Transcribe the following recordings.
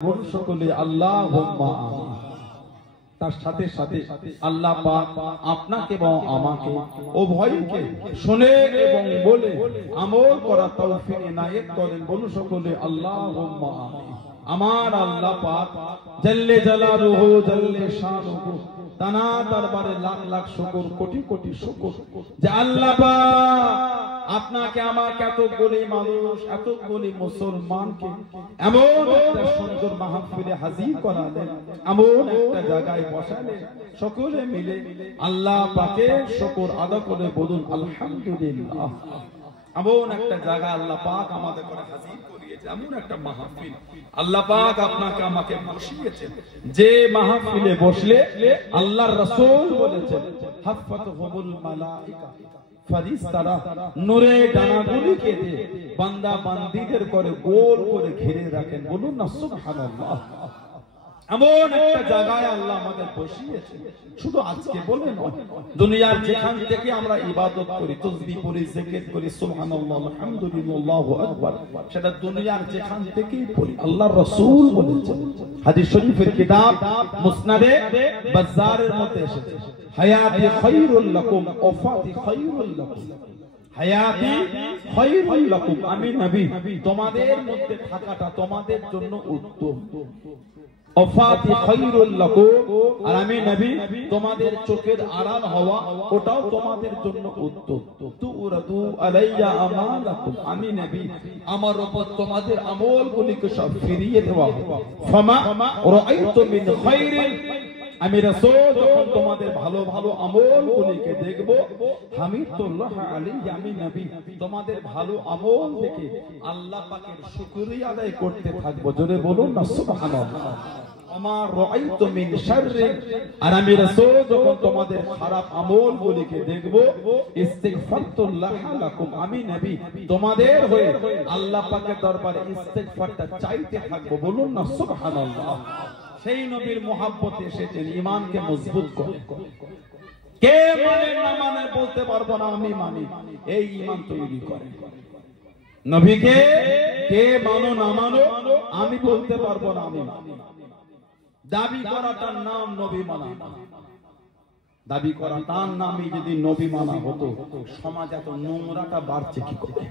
বলুন সকলে আল্লাহুম্মা আমিন। তার সাথে সাথে আল্লাহ পাক আপনাকে এবং আমাকে উভয়কে শুনে এবং বলে আমল করার তৌফিক ইনায়েত করেন। বলুন সকলে আল্লাহুম্মা আমিন। আমার আল্লাহ পাক জাল্লে জালালুহু জাল্লে শানুহু তানা দরবারে লাখ লাখ শুকর, কোটি কোটি শুকর যে আল্লাহ পাক আপনাকে আমাকে এতগুলি মানুষ, এতগুলি মুসলমানকে এমন একটা সুন্দর মাহফিলে হাজির করালেন, এমন একটা জায়গায় বসালেন, সকলে মিলে আল্লাহ পাকের শুকর আদা করে বলুন আলহামদুলিল্লাহ। এমন একটা জায়গা আল্লাহ পাক আমাদের করে হাজির করিয়েছে, এমন একটা মাহফিল আল্লাহ পাক আপনাকে আমাকে বসিয়েছেন, যে মাহফিলে বসলে আল্লাহর রাসূল বলেছেন হাফাতুহুমুল মালাইকা, ফেরেশতারা নূরে ডানাগুলিকে দিয়ে বান্দা বান্দীদের করে গোল করে ঘিরে রাখেন। বলুন না সুবহানাল্লাহ। এমন একটা জায়গায় আল্লাহ আমাদের বসিয়েছে, শুধু আজকে বলে নয়, দুনিয়ার যেখান থেকে আমরা ইবাদত করি, তাসবিহ পড়ি, জিকির করি, সুবহানাল্লাহ, আলহামদুলিল্লাহ, আল্লাহু আকবার, সেটা দুনিয়ার যেখান থেকেই পড়ি। আল্লাহর রাসূল বলেছেন, হাদিস শরীফের কিতাব মুসনাদে বাজ্জারের মধ্যে এসেছে, হায়াতি খায়রুল লাকুম ওয়াফাতি খায়রুল লাকুম, হায়াতি খায়রুল লাকুম, আমি নবী তোমাদের মধ্যে থাকাটা তোমাদের জন্য উত্তম, ওয়াফাতি খায়রুল লাকুম, আর আমি নবী তোমাদের চোখের আড়াল হওয়া ওটাও তোমাদের জন্য উত্তম, তুরাদু আলাইয়া আমালাকুম, আমি নবী আমার উপর তোমাদের আমলগুলিকে সব ফিরিয়ে দেওয়া হবে, ফামা রাআইতু মিন খায়রিন, আমি রাসূল যখন তোমাদের ভালো ভালো আমলগুলিকে দেখব, হামিদুল্লাহ আলাইহি, আমি নবী তোমাদের ভালো আমল দেখে আল্লাহ পাকের শুকরিয়া আদায় করতে থাকব। জোরে বলুন না সুবহানাল্লাহ। আমার রাআইতু মিন শাররিন, আর আমি রাসূল যখন তোমাদের খারাপ আমলগুলিকে দেখব, ইস্তিগফারতুল্লাহ লাকুম, আমি নবী তোমাদের হয়ে আল্লাহ পাকের দরবারে ইস্তিগফারটা চাইতে থাকব। বলুন না সুবহানাল্লাহ। সেই নবীর মোহাব্বতে এসেছেন ঈমানকে মজবুত করে। কে মানে না মানে বলতে পারবো না আমি মানি, এই ঈমান তৈরি করে। নবীকে কে মানো না মানো আমি বলতে পারবো না আমি মানি। দাবি করাটার নাম নবী মানা, দাবি করা তার নামই যদি নবী মানা হতো, সমাজ এত নোংরাটা বাড়ছে কি করে?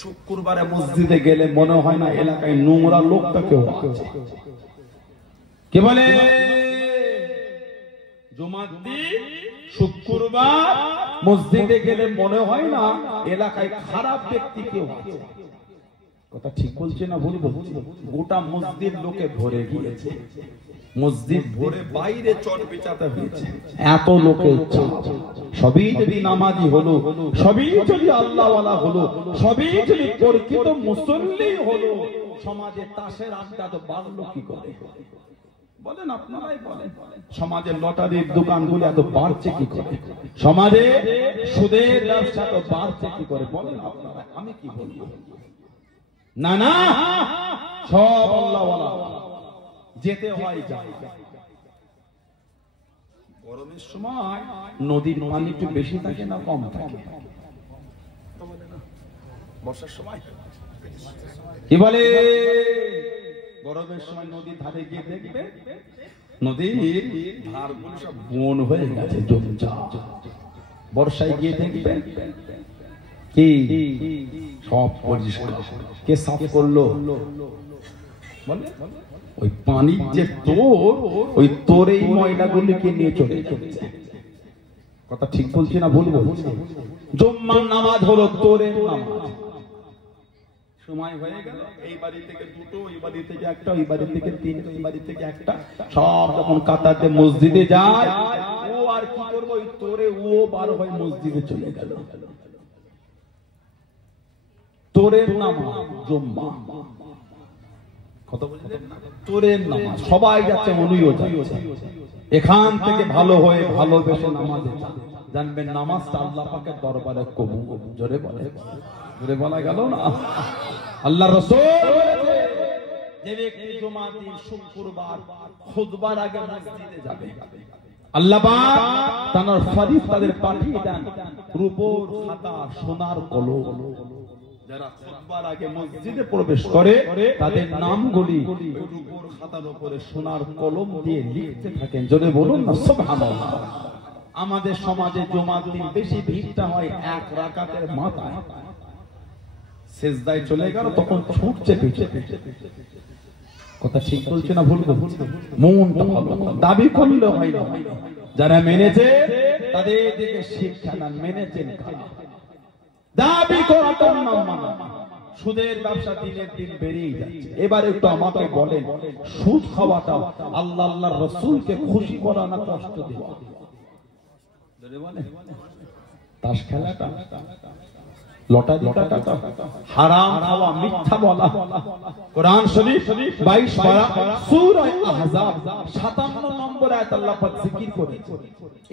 শুক্রবারে মসজিদে গেলে মনে হয় না এলাকায় নোংরা লোকটা কেউ আছে। কে বলে জুমার দিন শুক্রবার মসজিদে গেলে মনে হয় না এলাকায় খারাপ ব্যক্তি কেউ আছে। কথা ঠিক বলছে না ভুল বলছে? গোটা মসজিদ লোকে ভরে গিয়েছে, মসজিদ ভরে বাইরে চট বিছাতে হয়েছে, এত লোকের চাপ। সবই যদি নামাজি হলো, সবই যদি আল্লাহওয়ালা হলো, সবই যদি প্রকৃত মুসল্লি হলো, সমাজে তাসের আড্ডা তো বাড়লো কি করে? বলেন, আপনারাই বলেন। সমাজে লটারির দোকানগুলো এত বাড়ছে কি করে? সমাজে সুদের ব্যবসা তো বাড়ছে কি করে? বলেন আপনারা, আমি কি বলবো? না না, সব আল্লাহওয়ালা, যেতে হয় যায়। গরমের সময় নদীর পানি একটু বেশি থাকে না কম থাকে? বর্ষার সময় কি বলে? গরমের সময় নদীর ধারে গিয়ে দেখবে নদীর ধারগুলো সব বন হয়ে গেছে, জমজমাট। বর্ষায় গিয়ে দেখবে কি সব পরিষ্কার। কে সাফ করলো? বলে ওই পানির যে তোর, ওই তোরেই ময়লাগুলিকে নিয়ে চলে যাচ্ছে। কথা ঠিক বলছি না ভুল বলছি? জুম্মার নামাজ হলো তোরের নামাজ। সময় হয়ে গেল, এই বাড়ি থেকে দুটো, এই বাড়ি থেকে একটা, ওই বাড়ি থেকে তিনটা, এই বাড়ি থেকে একটা, সব যখন কাতারতে মসজিদে যায়, ও আর কি করবো, ওই তোরে ও বার হয়ে মসজিদে চলে গেল। তোরের নামাজ জুম্মা, কথা বুঝলেন না? তোরের নামাজ সবাই যাচ্ছে, উনিও যাচ্ছে। এখান থেকে ভালো হয়ে ভালোবেসে নামাজে জানবেন নামাজটা আল্লাহ পাকের দরবারে কবুল। জোরে বলে, জোরে বলা গেল না? আল্লাহ রাসূল যে ব্যক্তি জুমার দিন শুক্রবার খুতবার আগে মসজিদে যাবে, আল্লাহ পাক তার ফেরেশতাদের পাঠিয়ে দেন রূপোর খাতা, সোনার কলম। যারা খুতবার আগে মসজিদে প্রবেশ করে তাদের নামগুলি রূপোর খাতার উপরে সোনার কলম দিয়ে লিখতে থাকেন। জোরে বলুন না সুবহানাল্লাহ। আমাদের সমাজে জুমার দিন বেশি ভিড়টা হয় এক রাকাতের মাথায়, সেজদায় চলে গেল তখন ছুটছে পিছে। কথা ঠিক বলছে না ভুল বলছে? মনটা ভালো, দাবি করলে হয় না। যারা মেনেছে তাদের দিকে শিক্ষা না, মেনেছেন খারাপ। দাবি করাটা নাম মানা। সুদের ব্যবসা দিনের দিন বেড়েই যাচ্ছে। এবার একটু আমাকে বলেন, সুদ খাওয়াটা আল্লাহ আল্লাহর রাসূলকে খুশি করা না কষ্ট দেওয়া? তাস খেলাটা, লটারি কাটাটা, হারাম খাওয়া, মিথ্যা বলা। কোরআন শরীফ 22 পারা সূরা আহজাব 57 নম্বর আয়াত আল্লাহ পাক জিকির করেছে,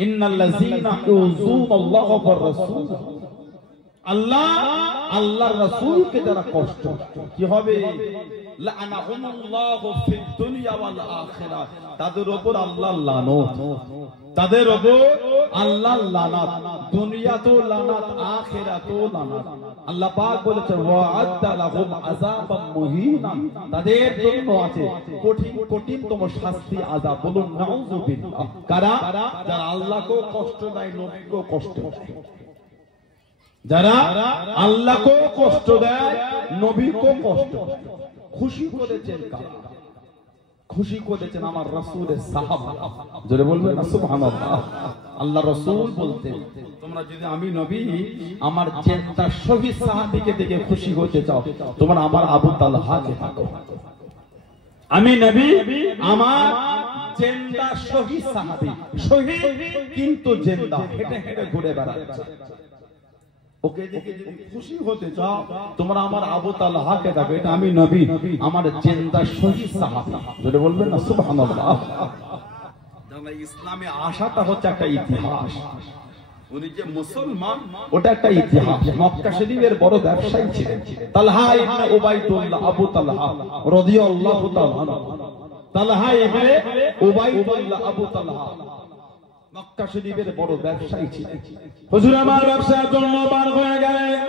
ইন্নাল্লাযীনা ইউযুনাল্লাহা ওয়ার রাসূল। আল্লাহ আল্লাহর রাসূলকে যারা কষ্ট কি হবে, লাআনাহুমুল্লাহু ফিদ দুনিয়া ওয়াল আখিরাহ, তাদের উপর আল্লাহর লানত, তাদের উপর আল্লাহর লানত, দুনিয়াতেও লানত, আখিরাতেও লানত। আল্লাহ পাক বলেছেন ওয়া'আদ্দা লাহুম আযাবাম মুহিনা, তাদের জন্য আছে কঠিন কঠিনতম শাস্তি, আযাব। বলুন নাউযুবিল্লাহ। কারা? যারা আল্লাহকেও কষ্ট দেয়, নবীকেও কষ্ট দেয়। যারা আল্লাহকেও কষ্ট দেয়, নবীকেও কষ্ট দেয়। খুশি করেছেন কারা? খুশি করেছেন আমার রাসূলের সাহাবা। জোরে বলবেন না সুবহানাল্লাহ। আল্লাহ রাসূল বলতেন, তোমরা যদি আমি নবী আমার চেতা শহীদ সাহাবীকে দেখে খুশি হতে চাও, তোমরা আমার আবু তালহাকে দেখো। আমি নবী আমার জিন্দা শহীদ সাহাবী, শহীদ কিন্তু জিন্দা, হেঁটে হেঁটে ঘুরে বেড়াচ্ছে। ওকে দেখে যদি খুশি হতে চাও, তোমরা আমার আবু তালহাকে দেখো। এটা আমি নবী আমার জিন্দা শহীদ সাহাবী। যদি বলবেন না সুবহানাল্লাহ। জানা ইসলামে আসাটা হচ্ছে একটা ইতিহাস। উনি যে মুসলমান ওটা একটা ইতিহাস। মক্কা শরীফের বড় ব্যবসায়ী ছিলেন তালহা ইবনে উবাইদুল্লাহ, আবু তালহা রাদিয়াল্লাহু তাআলা। তালহা ইবনে উবাইদুল্লাহ, আবু তালহা মক্কা শরীফের বড় ব্যবসায়ী ছিলেন। হুজুর আমার ব্যবসার জন্য বার হয়ে গেলেন।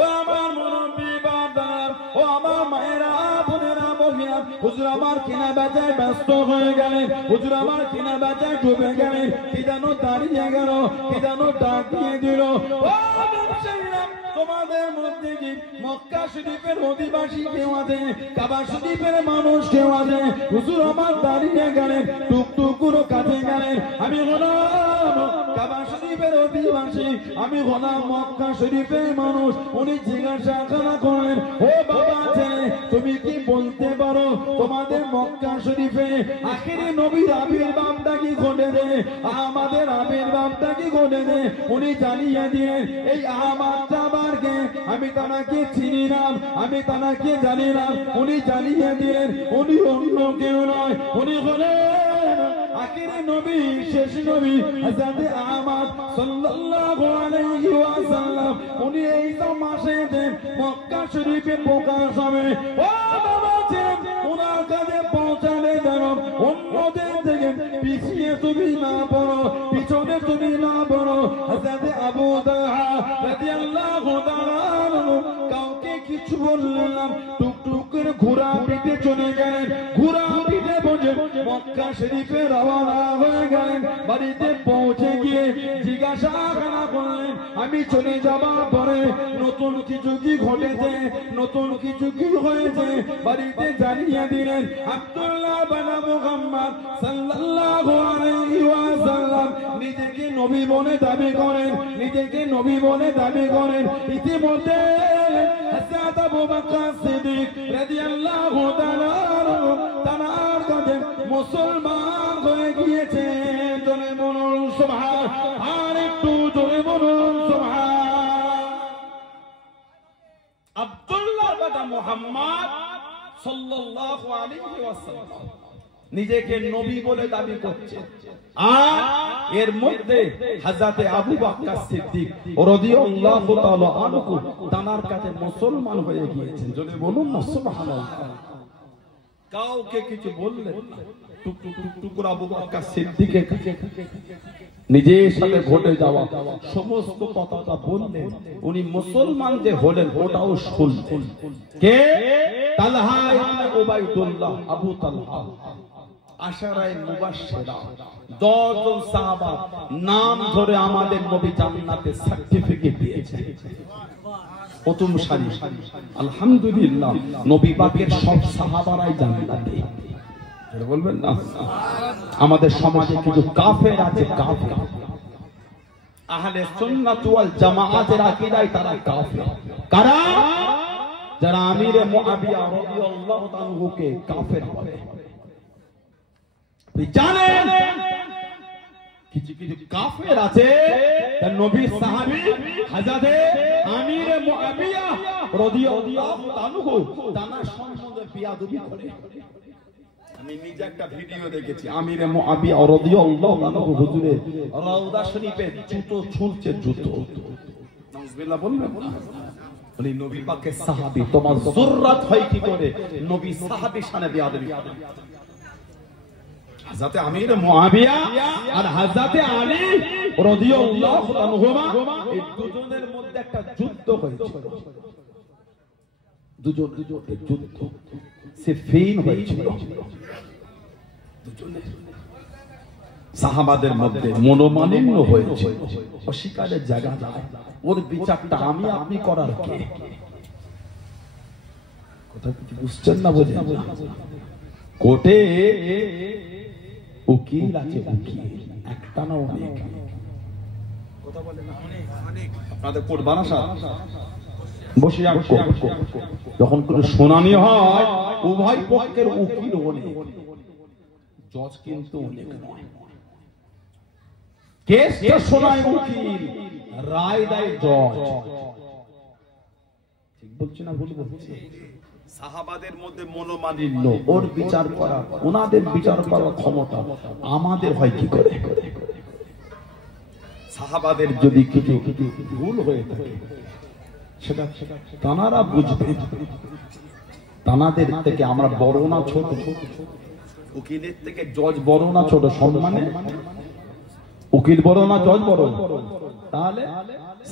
ও আমার মুরব্বি বাবার, ও আমার মায়েরা, বোনেরা, মহিলা, হুজুর আমার কেনা বেচায় ব্যস্ত হয়ে গেলেন। হুজুর আমার কেনা বেচায় ডুবে গেলেন। কি যেন দাঁড়িয়ে গেল, কি যেন ডাক দিয়ে দিল, ও ব্যবসায়ীরা, তোমাদের মধ্যে কি মক্কা শরীফের অধিবাসী কেউ আছে? কাবা শরীফের মানুষ কেউ আছে? হুজুর আমার দাঁড়িয়ে গেলেন, টুকটুক করে কাছে গেলেন। আমি হলাম কাবা শরীফের অধিবাসী, আমি হলাম মক্কা শরীফের মানুষ। উনি জিজ্ঞাসা করলেন, ও বাবা ছেলে, তুমি কি বলতে পারো তোমাদের মক্কা শরীফে আখিরি নবীর আবির্ভাবটা কি ঘটেছে? আমাদের আবির্ভাবটা কি ঘটেছে? উনি জানিয়ে দিলেন, এই আমারটা আমি তাকে চিনি না, আমি তাকে জানি না। উনি জানিয়ে দিলেন, উনি অন্য কেউ নয়, উনি হলেন আখিরি নবী, শেষ নবী হযরত আহমদ সাল্লাল্লাহু আলাইহি ওয়াসাল্লাম। উনি এই মাসে মক্কা শরীফে প্রকাশ হবে। ও বাবা ছেলে, ওনার কাছে পৌঁছালে যেন অন্যদের থেকে পিছিয়ে তুমি না পড়ো, পিছনে তুমি না পড়ো। হযরত আবু তালহা রাদিয়াল্লাহু তাআলা কাউকে কিছু বললাম, টুকটুক করে ঘোড়া পিঠে চলে গেলেন। ঘোড়া পিঠে বসে মক্কা শরীফে রওনা হয়ে গেলেন। বাড়িতে পৌঁছে গিয়ে জিজ্ঞাসা করলেন, আমি চলে যাবার পরে নতুন কিছু কি ঘটেছে, নতুন কিছু কি হয়েছে? বাড়িতে জানিয়ে দিলেন, আব্দুল্লাহ বিন মুহাম্মদ সাল্লাল্লাহু আলাইহি ওয়াসাল্লাম নিজেকে নবী বলে দাবি করেন, নিজেকে নবী বলে দাবি করেন। ইতিমধ্যে হযরত আবু বকর সিদ্দিক রাদিয়াল্লাহু তাআলা তার কাছে মুসলমান হয়ে গিয়েছে। জোরে বলুন সুবহান, আর একটু জোরে বলুন সুবহান। আব্দুল্লাহ বিন মুহাম্মদ সাল্লাল্লাহু আলাইহি ওয়াসাল্লাম নিজেকে নবী বলে দাবি করছে। আর এর মধ্যে হযরত আবু বকর সিদ্দিক রাদিয়াল্লাহু তাআলা আনহু তার কাছে মুসলমান হয়ে গিয়েছেন। যদি বলুন না সুবহানাল্লাহ। কাউকে কিছু বললেন না। টুকরা আবু বকর সিদ্দিকের নিজের সাথে ঘটে যাওয়া সমস্ত কথাটা বললেন। উনি মুসলমান যে হলেন ওটাও শুনলেন। কে? তালহা ইবনে উবাইদুল্লাহ, আবু তালহা। আশারায়ে মুবাশশিরা 10 জন সাহাবা নাম ধরে আমাদের নবী জান্নাতে সার্টিফিকেট দিয়েছেন। প্রথম সারি, আলহামদুলিল্লাহ, নবী পাকের সব সাহাবারাই জান্নাতে। বলবেন না? আমাদের সমাজে কিছু কাফের আছে, কাফের। আহলে সুন্নাত ওয়াল জামাআতের আকীদায় তারা কাফের। কারা? যারা আমিরে মুআবিয়া রাদিয়াল্লাহু তাআলাকে কাফের বলে। জানেন কিছু কিছু কাফের আছে তার নবী সাহাবী হযরতে আমিরে মুআবিয়া রাদিয়াল্লাহু তাআলা তার সম্বন্ধে বিয়াদবি করে। আমি নিজে একটা ভিডিও দেখেছি, আমিরে মুআবিয়া রাদিয়াল্লাহু তাআলা হুজুরে রওজা শরীফে জুতো ছুঁড়ছে, জুতো। নাউজুবিল্লাহ বলবেন না? বলি নবী পাকের সাহাবী, তোমার জুররাত হয় কি করে নবী সাহাবী শানে বিয়াদবি করে? হযরতে আমির মুআবিয়া আর হযরতে আলী রাদিয়াল্লাহু তাআলা এই দুজনের মধ্যে একটা যুদ্ধ হয়েছিল। দুজনের যুদ্ধ সিফিন হয়েছিল। দুজনের সাহাবাদের মধ্যে মনোমালিন্য হয়েছে, অস্বীকারের জায়গা নাই। ওর বিচারটা আমি আপনি করার কে? কথা কিছু বুঝছেন না? বোঝেন না? কোর্টে উকিল আছে, উকিল একটা না অনেক। কথা বলে না? আপনাদের কোর্ট বানাসা বসে যখন কোনো শুনানি হয় উভয় পক্ষের উকিল অনেক, জজ কিন্তু অনেক নয়। কেসটা শোনায় উকিল, রায় দেয় জজ। ঠিক বলছি না ভুল বলছি? সাহাবাদের মধ্যে মনোমালিন্য, ওর বিচার করা, ওনাদের বিচার করার ক্ষমতা আমাদের হয় কি করে? সাহাবাদের যদি কিছু ভুল হয়ে থাকে সেটা তানারা বুঝবে। তানাদের থেকে আমরা বড় না ছোট? উকিলের থেকে জজ বড় না ছোট? সম্মানে উকিল বড় না জজ বড়? তাহলে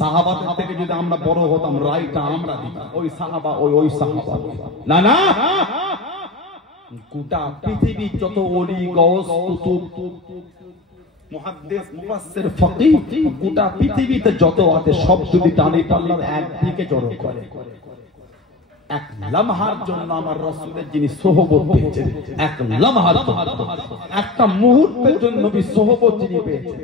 সাহাবাদের থেকে যদি আমরা বড় হতাম, রায়টা আমরা দিতাম ওই সাহাবা, ওই সাহাবা না। না, গোটা পৃথিবীর যত ওলি, গাউস, কুতুব, মুহাদ্দিস, মুফাসসির, ফকিহ গোটা পৃথিবীতে যত আছে সব যদি টানি পাল্লার একদিকে জড়ো করে, এক লমহার জন্য আমার রাসূলের যিনি সোহবত পেয়েছেন, এক লমহার জন্য, একটা মুহূর্তের জন্য নবী সোহবত যিনি পেয়েছেন,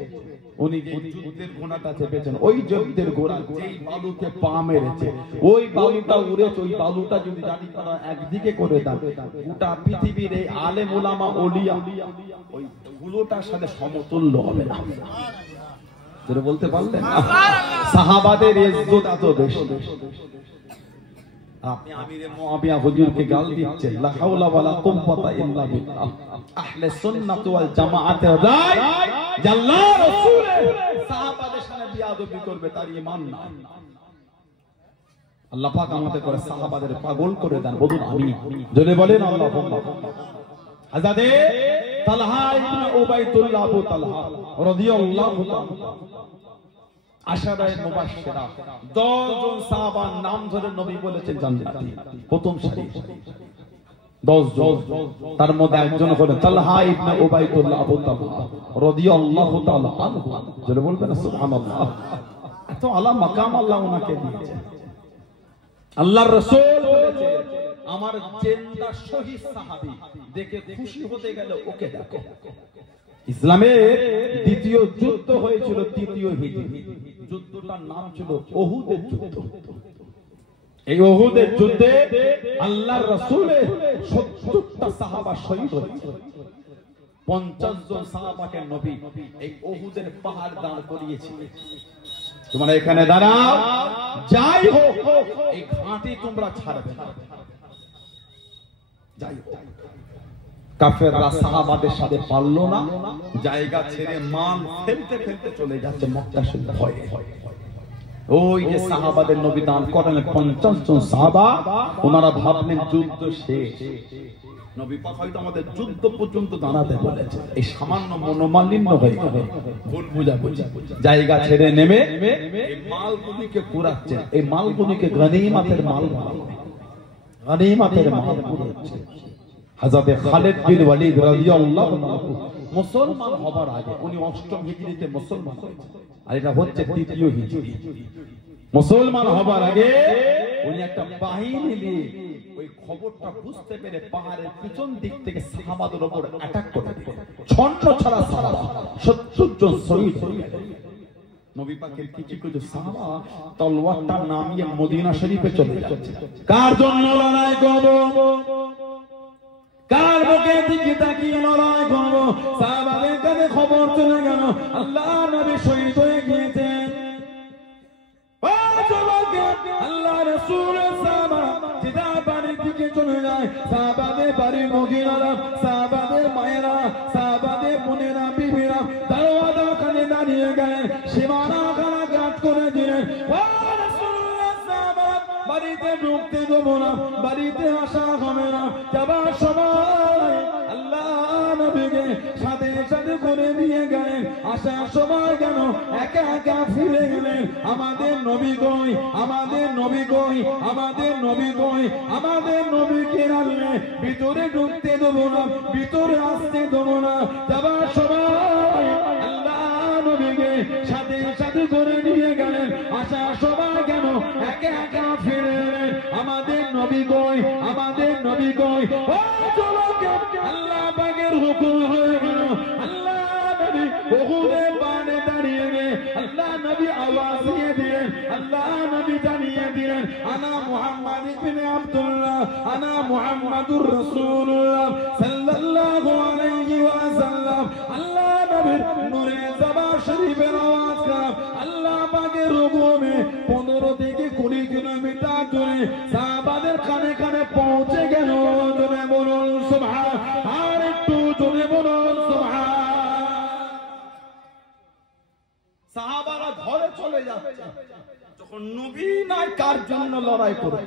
উনি যে যুদ্ধের ঘোড়াটা চেপেছেন, ওই যুদ্ধের ঘোড়া যেই বালুতে পা মেরেছে, ওই বালুটা উড়েছে, ওই বালুটা যদি জানি তারা একদিকে করে দেন, গোটা পৃথিবীর এই আলেম ওলামা ওলিয়া ওই ধুলোটার সাথে সমতুল্য হবে না। যেটা বলতে পারলেন না? সাহাবাদের ইজ্জত এত বেশি। আপনি আমিরে মুআবিয়া হুজুরকে গাল দিচ্ছেন, লা হাওলা ওয়ালা কুওয়াতা ইল্লা বিল্লাহ। আহলে সুন্নাত ওয়াল জামাআতের রায় যে আল্লাহ রাসূল সাহাবাদের সাথে বিয়াদবি করবে তার ঈমান নাই। আল্লাহ পাক আমাদের করে সাহাবাদের পাগল করে দেন। বলুন আমিন। জোরে বলেন আল্লাহুম্মা। হযরতে তালহা ইবনে উবাইদুল্লাহ, আবু তালহা রাদিয়াল্লাহু তাআলা আশারায়ে মুবাশশিরা 10 জন সাহাবার নাম ধরে নবী বলেছেন জান্নাতি। প্রথম সারি 10 জন, তার মধ্যে একজন হলেন তালহা ইবনে উবাইদুল্লাহ, আবু তালহা রাদিয়াল্লাহু তাআলা আনহু। জোরে বলবেন সুবহানাল্লাহ। এত আলা মাকাম আল্লাহ ওনাকে দিয়েছেন। আল্লাহর রাসূল বলেছেন, আমার জিন্দা শহীদ সাহাবী দেখে খুশি হতে গেলে ওকে দেখো। ইসলামের দ্বিতীয় যুদ্ধ হয়েছিল তৃতীয় হিজরি। যুদ্ধটার নাম ছিল উহুদের যুদ্ধ। এই উহুদের যুদ্ধে আল্লাহর রাসূলের ৭০টা সাহাবা শহীদ হয়েছে। ৫০ জন সাহাবাকে নবী এই উহুদের পাহাড় দাঁড় করিয়েছিলেন। তোমরা এখানে দাঁড়াও, যাই হোক এই ঘাঁটি তোমরা ছাড়বে না। যাই হোক কাফেররা সাহাবাদের সাথে পারল না, জায়গা ছেড়ে মান ফেলতে ফেলতে চলে যাচ্ছে মক্কা শরীফ ভয়ে। ওই যে সাহাবাদের নবী দান করেন ৫০ জন সাহাবা, ওনারা ভাবলেন যুদ্ধ শেষ। নবী পাক হয়তো আমাদের যুদ্ধ পর্যন্ত দাঁড়াতে বলেছে, এই সামান্য মনোমালিন্য হয়ে গেল, ভুল বুঝাবুঝি, জায়গা ছেড়ে নেমে এই মালগুলিকে কুড়াচ্ছে, এই মালগুলিকে গনিমতের মাল, গনিমতের মাল কুড়াচ্ছে। হযরত খালিদ বিন ওয়ালিদ রাদিয়াল্লাহু আনহু মুসলমান হবার আগে উনি 8ম হিজরিতে মুসলমান হয়েছেন, আর এটা হচ্ছে 3য় হিজরি। মুসলমান হবার আগে উনি একটা বাহিনী নিয়ে ওই খবরটা বুঝতে পেরে পাহাড়ের পিছন দিক থেকে সাহাবাদের উপর অ্যাটাক করে দিলেন। ছন্ন ছাড়া সাহাবা 70 জন শহীদ হয়ে গেলেন। নবী পাকের কিছু কিছু সাহাবা তলোয়ারটা নামিয়ে মদিনা শরীফে চলে যাচ্ছে। কার জন্য লড়াই করব, কার বুকে দিকে তাকিয়ে লড়াই করব? সাহাবাদের কাছে খবর চলে গেল আল্লাহ নবী শহীদ হয়ে গিয়েছেন। আল্লাহ রাসূলের সাহাবা যেটা বাড়ির দিকে চলে যায়, সাহাবাদের বাড়ির মহিলারা, সাহাবাদের মায়েরা, সাহাবাদের বোনেরা, বিবিরা দরওয়াজা খানে দাঁড়িয়ে গেলেন, সীমানা খানা কাট করে দিলেন। বাড়িতে ঢুকতে দেবো না, বাড়িতে আসা হবে না, যাবার সময় আল্লাহ নবীকে সাথে সাথে করে দিয়ে গেলেন। আসার সময় কেন একা একা ফিরে গেলেন? আমাদের নবী কই, আমাদের নবী কই, আমাদের নবী কই, আমাদের নবীকে আনলে ভিতরে ঢুকতে দেবো না, ভিতরে আসতে দেবো না, যাবার সময় আল্লাহ নবীকে সাথে সাথে করে দিয়ে গেলেন। আসার সময় কেন একা একা ফিরে গেলেন? আমাদের নবী কই, আমাদের নবী কই? ও যুবক, আল্লাহ পাকের হুকুম হয়ে গেল। আল্লাহ নবী উহুদের পানে দাঁড়িয়ে গিয়ে আল্লাহ নবী আওয়াজ দিয়ে দিলেন, আল্লাহ নবী জানিয়ে দিলেন, আনা মুহাম্মদ ইবনে আব্দুল্লাহ, আনা মুহাম্মাদুর রাসূলুল্লাহ সাল্লাল্লাহু আলাইহি ওয়াসাল্লাম। আল্লাহ নবীর নূরে জবান শরীফের আওয়াজ খারাপ, আল্লাহ পাকের হুকুমে 15 থেকে 20 কিলোমিটার দূরে সাহাবাদের কানে কানে পৌঁছে গেল। জোরে বলুন সুবহান, আর একটু জোরে বলুন সুবহান। সাহাবারা ঘরে চলে যাচ্ছে, যখন নবী নাই কার জন্য লড়াই করে?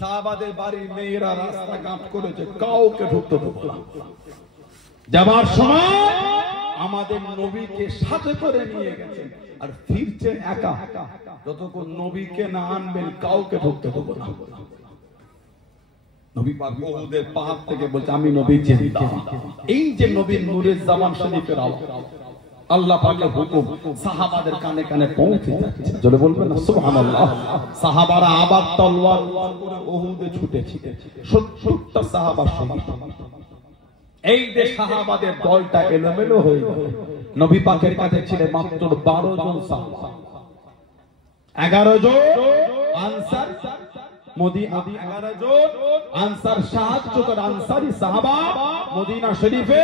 সাহাবাদের বাড়ির মেয়েরা রাস্তা কাট করেছে, কাউকে ঢুকতে দেবে না। যাবার সময় আমাদের নবীকে সাথে করে নিয়ে গেছেন, আর ফিরছেন একা। যতক্ষণ নবীকে না আনবেন কাউকে ঢুকতে দেবো না। নবী পাক উহুদের পাহাড় থেকে বলছে আমি নবী জিন্দা। এই যে নবীর নূরের জবান শরীফের আওয়াজ, আল্লাহ পাকের হুকুম সাহাবাদের কানে কানে পৌঁছে যাচ্ছে। জোরে বলবেন না সুবহানাল্লাহ। সাহাবারা আবার তলোয়ার করে উহুদে ছুটেছে, 70টা সাহাবা শহীদ। এই যে সাহাবাদের দলটা এলোমেলো হয়ে গেল। নবী পাকের কাছে ছিলেন মাত্র 12 জন সাহাবা, 11 জন আনসার, মদিনা 11 জন আনসার সাহায্যকারী আনসারী সাহাবা মদিনা শরীফে,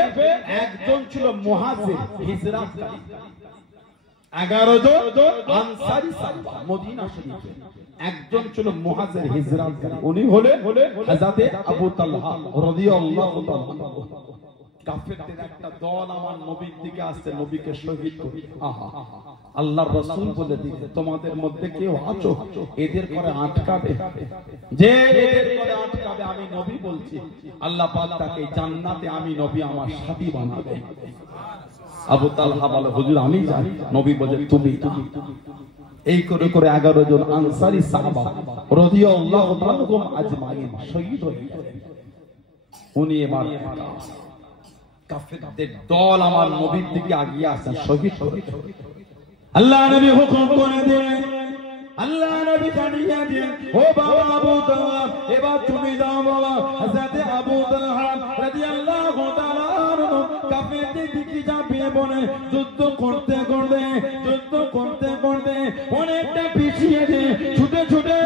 একজন ছিল মুহাজির হিজরতকারী। 11 জন আনসারী সাহাবা মদিনা শরীফে, একজন ছিল মুহাজির হিজরতকারী, উনি হলেন হযরত আবু তালহা রাদিয়াল্লাহু তাআলা। কাফেরদের একটা দল আমার নবীর দিকে আসছে, নবীকে শহীদ করে। আহা, আল্লাহর রাসূল বলে দিতে, তোমাদের মধ্যে কেউ আছো এদের করে আটকাবে, যে এদের করে আটকাবে আমি নবী বলছি আল্লাহ পাক তাকে জান্নাতে আমি নবী আমার সাথী বানাবে। আবু তালহা বলে হুজুর আমি জানি, নবী বলে তুমি। এই করে করে 11 জন আনসারী সাহাবা রাদিয়াল্লাহু তাআলা আজমাইন শহীদ হয়ে গেলেন। উনি এবার কাফেরদের দল আমার নবীর দিকে আগিয়ে আসেন, শহীদ করে। আল্লাহ নবী হুকুম করে দিলেন, আল্লাহ নবী জানিয়ে দিলেন, ও বাবা আবু তালহা এবার তুমি যাও বাবা। হযরত আবু তালহা রাদিয়াল্লাহু তাআলা কাফেরদের দিকে ঝাঁপিয়ে পড়ে যুদ্ধ করতে করতে যুদ্ধ করতে করতে অনেকটা পিছিয়ে দিয়ে ছুটে ছুটে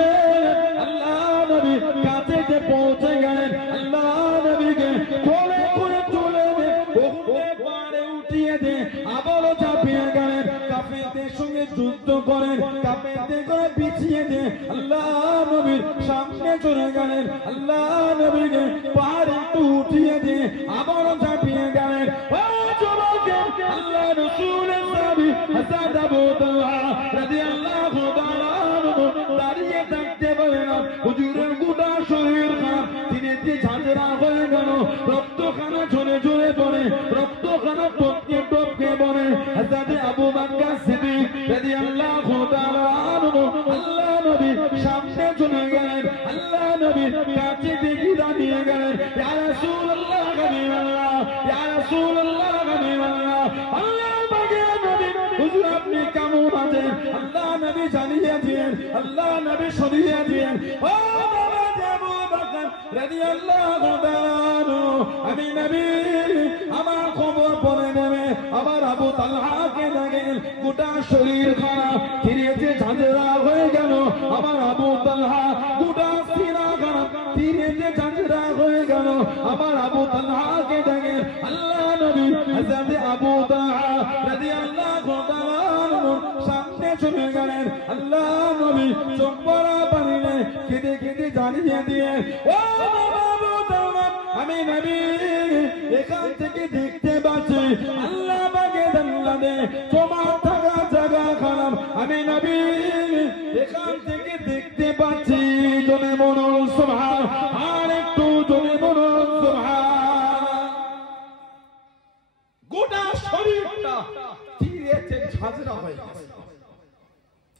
আল্লাহ নবী কাছে যে পৌঁছে গেলেন। আল্লাহ নবীকে কোলে করে তুলে পাড়ে উঠিয়ে দিয়ে আবারও ঝাঁপিয়ে গেলেন, কাফেরদের সঙ্গে যুদ্ধ করেন, কাফেরদের করে পিছিয়ে দিয়ে আল্লাহ নবীর সামনে চলে গেলেন। আল্লাহ নবীকে পাড়ে একটু উঠিয়ে দিয়ে আবারও ঝাঁপিয়ে গেলেন। আল্লাহ রাসূলের সাহাবী হযরত আবু তালহা রাদিয়াল্লাহু তাআলা দাঁড়িয়ে থাকতে পারে না, হুজুরের গোটা শরীর খারাপ, তিনি যে ঝাঁঝরা হয়ে গেল। ঝরে ঝরে পড়ে, রক্ত খানা টপকে টপকে পড়ে। হযরত আবু বকর সিদ্দিক রাদিয়াল্লাহু তাআলা আনহু আল্লাহ নবী সামনে চলে গেলেন, আল্লাহ নবী কাছে দেখে দাঁড়িয়ে গেলেন, ইয়া রাসূলুল্লাহ হাবিবাল্লাহ, ইয়া রাসূলুল্লাহ হাবিবাল্লাহ, আল্লাহ পাকের নবী হুজুর আপনি কেমন আছেন? আল্লাহ নবী জানিয়ে দিলেন, আল্লাহ নবী শুনিয়ে দিলেন, ও আবু বকর রাদিয়াল্লাহু তাআলা আমি নবী আমার খবর পড়ে নেবে। আবার আবু তালহাকে দেখেন গোটা শরীর খারাপ, ফিরেছে ঝাঁঝরা হয়ে গেল। আমার আবু তালহা গোটা সিনা খারাপ, ফিরেছে ঝাঁঝরা হয়ে গেল। আমার আবু তালহাকে দেখেন আল্লাহ নবী হযরত আবু তালহা রাদিয়াল্লাহু তাআলা সামনে চলে গেলেন। আল্লাহ নবী চোখ পড়া পানিলে কেঁদে কেঁদে জানিয়ে দিয়ে, ও আবু তালহা আমি নবী এখান থেকে দেখতে পাচ্ছি আল্লাহ পাকের জান্নাতে তোমার থাকা জায়গা খারাপ। আমি নবী এখান থেকে দেখতে পাচ্ছি, জনে বলুন সুবহান, আর একটু জনে বলুন সুবহান। গোটা শরীরটা ফিরেছে ঝাঁঝরা হয়ে গেছে।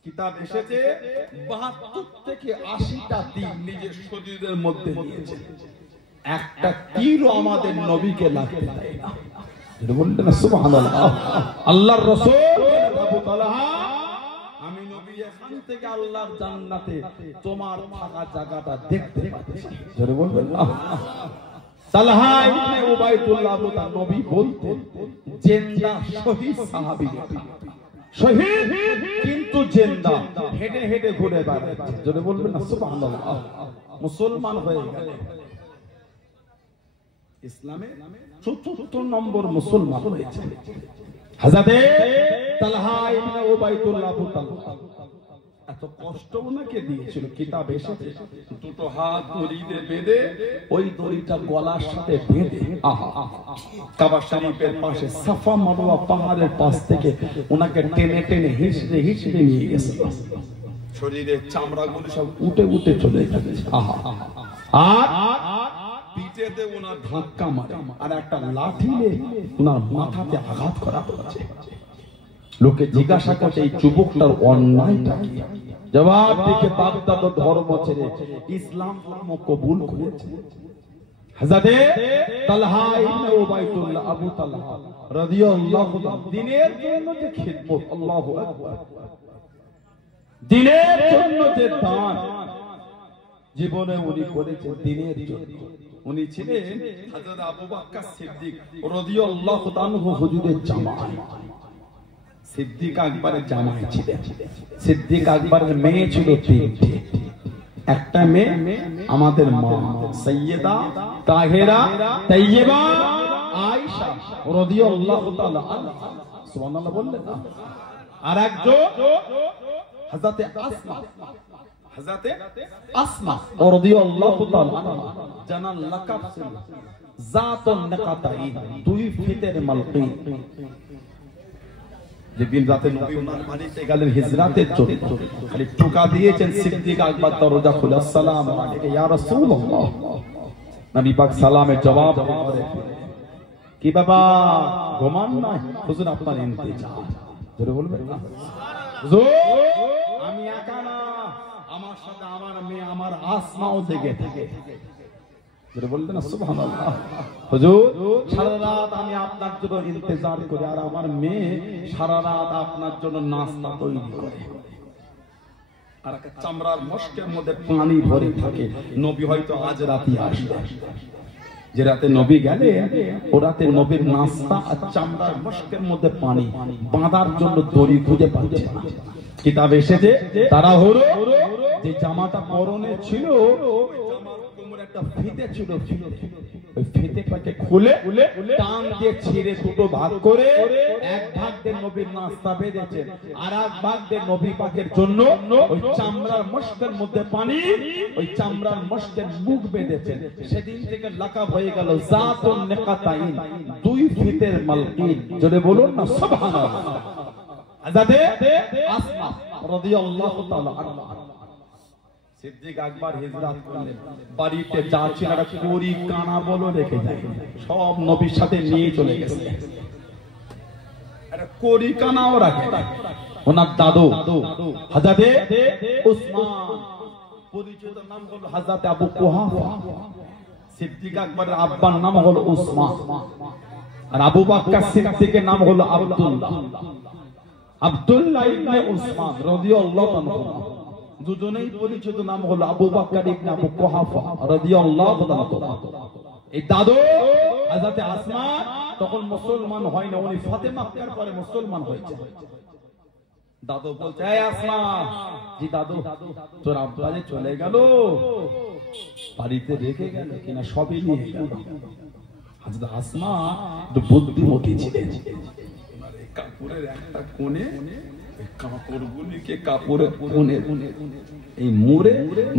কিতাব এসেছে ৭২ থেকে ৮০টা দিন নিজের শরীরের মধ্যে নিয়েছে, একটা তীরও আমাদের নবীকে লাগতে দেয় না। বললেন না সুবহানাল্লাহ। আল্লাহর রাসূল আবু তালহা আমি নবী এখান থেকে আল্লাহর জান্নাতে তোমার থাকা জায়গাটা দেখতে পাচ্ছি। জোরে বলবেন না। তালহা ইবনে উবাইদুল্লাহ তার নবী বলতেন জিন্দা শহীদ সাহাবী, শহীদ কিন্তু জিন্দা, হেঁটে হেঁটে ঘুরে বেড়াচ্ছে। জোরে বলবেন না সুবহানাল্লাহ। মুসলমান হয়ে গেলেন, ইসলামে ৪৪ নম্বর মুসলমান হয়েছে হযরত তালহা ইবনে উবাইদুল্লাহ আবু তালহা। এত কষ্ট ওনাকে দিয়েছিল, কিতাব এসেছে দুটো হাত দড়িতে বেঁধে ওই দড়িটা গলার সাথে বেঁধে কাবা শরীফের পাশে সাফা মারওয়া পাহাড়ের পাশ থেকে ওনাকে টেনে টেনে হিঁচড়ে হিঁচড়ে নিয়ে গেছে। শরীরের চামড়াগুলো সব উঠে উঠে চলে যাচ্ছে। আর পিঠেতে ওনার ধাক্কা মারে, আর একটা লাঠি নিয়ে ওনার মাথাতে আঘাত করা হচ্ছে। লোকে জিজ্ঞাসা করছে এই যুবকটার অন্যায়টা কি? জবাব দিকে বাগদাদ ধর্ম ছেড়ে ইসলাম ধর্ম কবুল করেছে হযরত তালহা ইবনে উবাইদুল্লাহ আবু তালহা রাদিয়াল্লাহু তাআলা। দ্বীনের জন্য যে খিদমত, আল্লাহু আকবার, দ্বীনের জন্য যে দান জীবনে উনি করেছেন দ্বীনের জন্য। উনি ছিলেন হযরত আবু বকর সিদ্দিক রাদিয়াল্লাহু তাআলা হুজুরের জামাই। সিদ্দিক আকবরের জামাই ছিলেন। সিদ্দিক আকবরের মেয়ে ছিল তিনটে। একটা মেয়ে আমাদের মা সৈয়দা তাহেরা তাইয়্যিবা আয়েশা রাদিয়াল্লাহু তাআলা আনহা, সুবহানাল্লাহ বললেন না। আর একজন হযরত আসমা, হযরত আসমা রাদিয়াল্লাহু তাআলা আনহা, জানার লাকাব ছিল জাতুন নাকাতাইন, দুই ফিতের মালকিন। যেদিন রাতে নবী ওনার বাড়িতে গেলেন হিজরাতের জন্য, খালি টোকা দিয়েছেন সিদ্দিক আকবর দরজা খুলে, আসসালামু আলাইকা ইয়া রাসূলুল্লাহ। নবী পাক সালামের জবাব করে, কি বাবা ঘুমান না? হুজুর আপনার ইন্তজার। জোরে বলবেন না হুজুর আমি একা না, আমার সাথে আমার মেয়ে আমার আসমাও জেগে থাকে। জোরে বলবেন না সুবহানাল্লাহ। হুজুর সারা রাত আমি আপনার জন্য ইন্তজার করি, আর আমার মেয়ে সারা রাত আপনার জন্য নাস্তা তৈরি করে, আর একটা চামড়ার মশকের মধ্যে পানি ভরে থাকে। নবী হয়তো আজ রাতে আসবে, যে রাতে নবী গেলে ও রাতে নবীর নাস্তা আর চামড়ার মশকের মধ্যে পানি বাঁধার জন্য দড়ি খুঁজে পাচ্ছে না। কিতাব এসেছে তাড়াহুড়ো যে জামাটা পরনে ছিল, একটা ফিতে ছিল, ওই ফিতেটাকে খুলে টান দিয়ে ছিঁড়ে দুটো ভাগ করে এক ভাগ দিয়ে নবীর নাস্তা বেঁধেছেন, আর এক ভাগ দিয়ে নবী পাকের জন্য ওই চামড়ার মশকের মধ্যে পানি, ওই চামড়ার মশকের মুখ বেঁধেছেন। সেদিন থেকে লাকাব হয়ে গেল জাতুন নাকাতাইন, দুই ফিতের মালকিন। জোরে বলুন না সুবহানাল্লাহ। হযরত আসমা রাদিয়াল্লাহু তাআলা আনহা সিদ্দিক আকবর হিজরত করলেন, বাড়িতে যা ছিল একটা কড়ি কানা বলো রেখে যায়, সব নবীর সাথে নিয়ে চলে গেছে। একটা কড়ি কানাও রাখে। ওনার দাদু হযরতে উসমান, পরিচিত নাম হলো হযরতে আবু কুহাফা। সিদ্দিক আকবরের আব্বার নাম হলো উসমান, আর আবু বকর সিদ্দিকের নাম হলো আব্দুল্লাহ। আব্দুল্লাহ ইবনে উসমান রাদিয়াল্লাহু আনহু, দুজনেই পরিচিত নাম হলো আবু বকর ইবনে আবু কুহাফা রাদিয়াল্লাহু আনহু। এই দাদু হযরতে আসমা তখন মুসলমান হয় না, উনি ফাতেমা মক্কার পরে মুসলমান হয়েছে। দাদু বলছে, এই আসমা, জি দাদু, তোর আব্বা যে চলে গেল, বাড়িতে রেখে গেল কিনা সবই নিয়ে গেল। হযরত আসমা একটু বুদ্ধিমতী ছিলেন। কাপড়ের একটা কোণে কাপড়গুলিকে কাপড়ের কোণে এই মুড়ে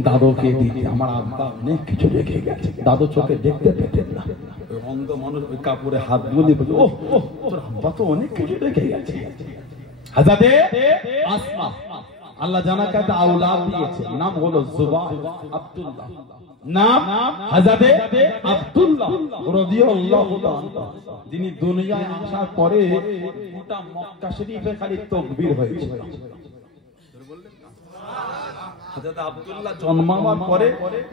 দাদুকে দিতে, আমার আব্বা অনেক কিছু রেখে গেছে। দাদু চোখে দেখতে পেতেন না, ওই অন্ধ মানুষ ওই কাপড়ে হাতগুলি বলে, ও তোর আব্বা তো অনেক কিছু রেখে গেছে। হযরতে আসমা আল্লাহ জানাকে একটা আওলাদ দিয়েছে, নাম হলো জুবাইর, আব্দুল্লাহ নাম, হযরতে আব্দুল্লাহ রাদিয়াল্লাহু তাআলা, যিনি দুনিয়ায় আসার পরে গোটা মক্কা শরীফে খালি তাকবীর হয়েছে। হযরত আব্দুল্লাহ জন্মাবার পরে